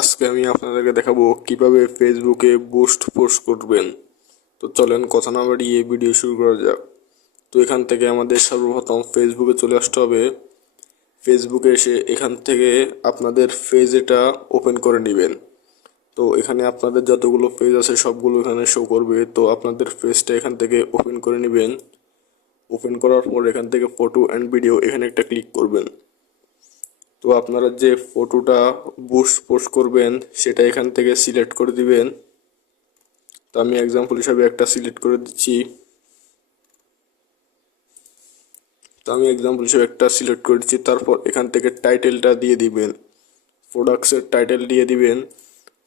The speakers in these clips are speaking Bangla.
আজকে আমি আপনাদেরকে দেখাবো কিভাবে ফেসবুকে বুস্ট পোস্ট করবেন। তো চলেন কথা না বাড়িয়ে ভিডিও শুরু করা যাক। তো এখান থেকে আমাদের সর্বপ্রথম ফেসবুকে চলে আসতে হবে। ফেসবুকে এসে এখান থেকে আপনাদের পেজ এটা ওপেন করে নেবেন। তো এখানে আপনাদের যতগুলো পেজ আছে সবগুলো এখানে শো করবে। তো আপনাদের পেজটা এখান থেকে ওপেন করে নেবেন। ওপেন করার পর এখান থেকে ফটো অ্যান্ড ভিডিও এখানে একটা ক্লিক করবেন। তো আপনারা যে ফটোটা বুস্ট পোস্ট করবেন সেটা এখান থেকে সিলেক্ট করে দিবেন। তো আমি এক্সাম্পল হিসাবে একটা সিলেক্ট করে দিচ্ছি। তারপর এখান থেকে টাইটেলটা দিয়ে দিবেন, প্রোডাক্টসের টাইটেল দিয়ে দিবেন।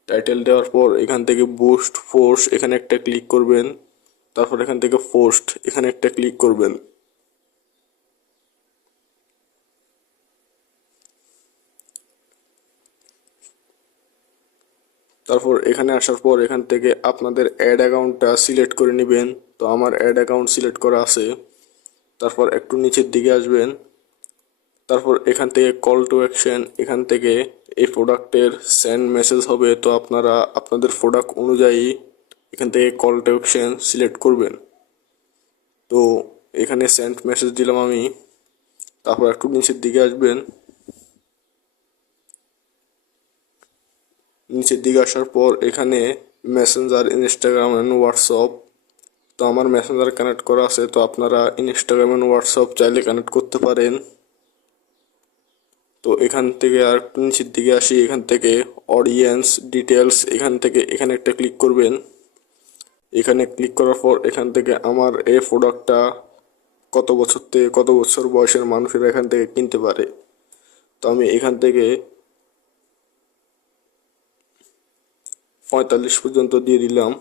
টাইটেল দেওয়ার পর এখান থেকে বুস্ট পোস্ট এখানে একটা ক্লিক করবেন। তারপর এখান থেকে পোস্ট এখানে একটা ক্লিক করবেন। তারপর এখানে আসার পর এখান থেকে আপনাদের অ্যাড অ্যাকাউন্টটা সিলেক্ট করে নেবেন। তো আমার অ্যাড অ্যাকাউন্ট সিলেক্ট করা আছে। তারপর একটু নিচের দিকে আসবেন। তারপর এখান থেকে কল টু অ্যাকশন, এখান থেকে এই প্রোডাক্টের সেন্ড মেসেজ হবে। তো আপনারা আপনাদের প্রোডাক্ট অনুযায়ী এখান থেকে কল টু অ্যাকশন সিলেক্ট করবেন। তো এখানে সেন্ড মেসেজ দিলাম আমি। তারপর একটু নিচের দিকে আসবেন। নিচের দিকে আসার পর এখানে মেসেঞ্জার, ইনস্টাগ্রাম অ্যান্ড হোয়াটসঅ্যাপ। তো আমার মেসেঞ্জার কানেক্ট করা আছে। তো আপনারা ইনস্টাগ্রাম অ্যান্ড হোয়াটসঅ্যাপ চাইলে কানেক্ট করতে পারেন। তো এখান থেকে আর একটু নিচের দিকে আসি। এখান থেকে অডিয়েন্স ডিটেলস এখান থেকে এখানে একটা ক্লিক করবেন। এখানে ক্লিক করার পর এখান থেকে আমার এই প্রোডাক্টটা কত বছর থেকে কত বছর বয়সের মানুষেরা এখান থেকে কিনতে পারে। তো আমি এখান থেকে 45 পর্যন্ত দিয়ে দিলাম।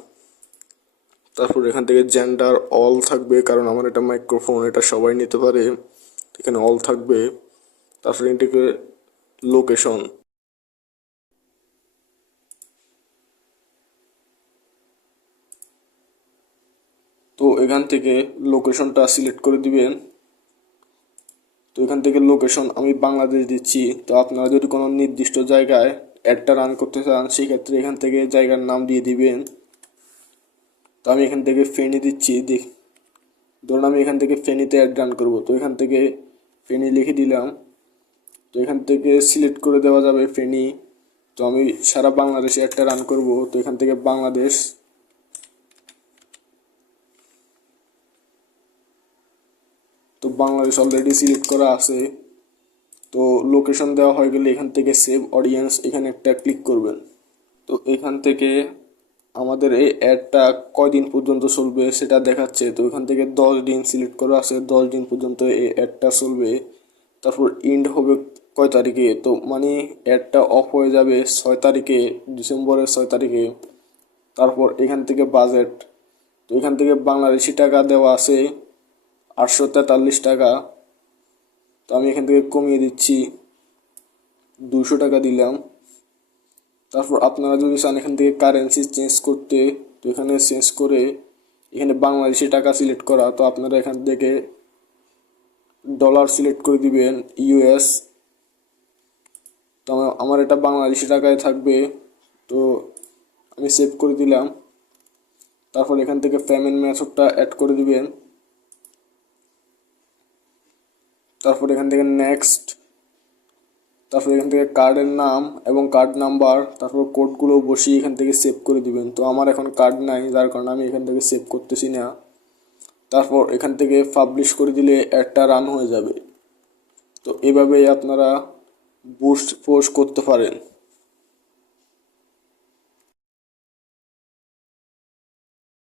তারপর এখান থেকে জেন্ডার অল থাকবে, কারণ আমার এটা মাইক্রোফোন, এটা সবাই নিতে পারে, এখানে অল থাকবে। তারপর এটাকে লোকেশন, তো এখান থেকে লোকেশনটা সিলেক্ট করে দিবেন। তো এখান থেকে লোকেশন আমি বাংলাদেশ দিচ্ছি। তো আপনারা যদি কোনো নির্দিষ্ট জায়গায় অ্যাডটা রান করতে চান সেক্ষেত্রে এখান থেকে জায়গার নাম দিয়ে দিবেন। তো আমি এখান থেকে ফেনী দিচ্ছি। ধরুন আমি এখান থেকে ফেনীতে অ্যাড রান করব। তো এখান থেকে ফেনী লিখে দিলাম। তো এখান থেকে সিলেক্ট করে দেওয়া যাবে ফেনী। তো আমি সারা বাংলাদেশে একটা রান করব। তো এখান থেকে বাংলাদেশ, তো বাংলাদেশ অলরেডি সিলেক্ট করা আছে। তো লোকেশন দেওয়া হয়ে গেলে এখান থেকে সেভ অডিয়েন্স এখানে একটা ক্লিক করবেন। তো এখান থেকে আমাদের এই অ্যাডটা কয়দিন পর্যন্ত চলবে সেটা দেখাচ্ছে। তো এখান থেকে 10 দিন সিলেক্ট করা আছে, 10 দিন পর্যন্ত এই অ্যাডটা চলবে। তারপর ইন্ড হবে কয় তারিখে, তো মানে অ্যাডটা অফ হয়ে যাবে 6 তারিখে, ডিসেম্বরের 6 তারিখে। তারপর এখান থেকে বাজেট, তো এখান থেকে বাংলাদেশি টাকা দেওয়া আছে 843 টাকা। তো আমি এখান থেকে কমিয়ে দিচ্ছি, 200 টাকা দিলাম। তারপর আপনারা যদি চান এখান থেকে কারেন্সি চেঞ্জ করতে, তো এখানে চেঞ্জ করে এখানে বাংলাদেশি টাকা সিলেক্ট করা। তো আপনারা এখান থেকে ডলার সিলেক্ট করে দিবেন, ইউএস। তো আমার এটা বাংলাদেশি টাকায় থাকবে। তো আমি সেভ করে দিলাম। তারপর এখান থেকে পেমেন্ট মেথডটা অ্যাড করে দিবেন। তারপর এখান থেকে নেক্সট, তারপর এখান থেকে কার্ডের নাম এবং কার্ড নাম্বার, তারপর কোডগুলো বসিয়ে এখান থেকে সেভ করে দিবেন। তো আমার এখন কার্ড নাই, যার কারণে আমি এখান থেকে সেভ করতেছি না। তারপর এখান থেকে পাবলিশ করে দিলে একটা রান হয়ে যাবে। তো এভাবেই আপনারা বুস্ট পোস্ট করতে পারেন।